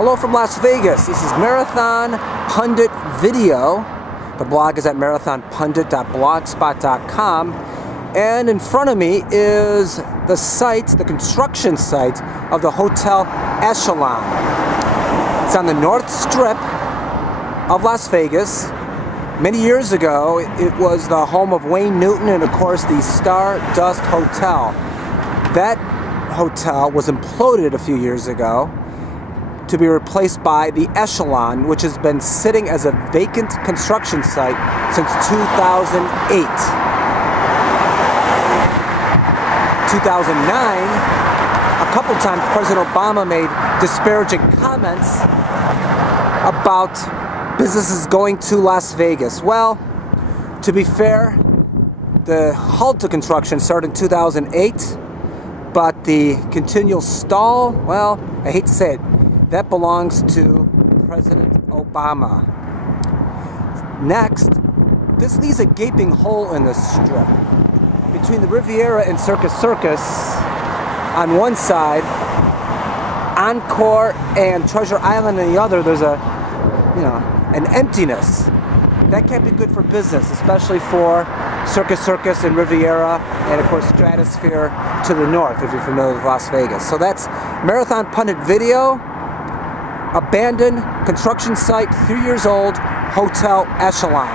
Hello from Las Vegas. This is Marathon Pundit Video. The blog is at marathonpundit.blogspot.com. And in front of me is the site, the construction site of the Hotel Echelon. It's on the North Strip of Las Vegas. Many years ago, it was the home of Wayne Newton and, of course, the Stardust Hotel. That hotel was imploded a few years ago to be replaced by the Echelon, which has been sitting as a vacant construction site since 2008. 2009, a couple times President Obama made disparaging comments about businesses going to Las Vegas. Well, to be fair, the halted construction started in 2008, but the continual stall, well, I hate to say it, that belongs to President Obama. Next, this leaves a gaping hole in the strip. Between the Riviera and Circus on one side, Encore and Treasure Island on the other, there's an emptiness. That can't be good for business, especially for Circus and Riviera, and of course Stratosphere to the north, if you're familiar with Las Vegas. So that's Marathon Pundit Video. Abandoned construction site, 3 years old, Hotel Echelon.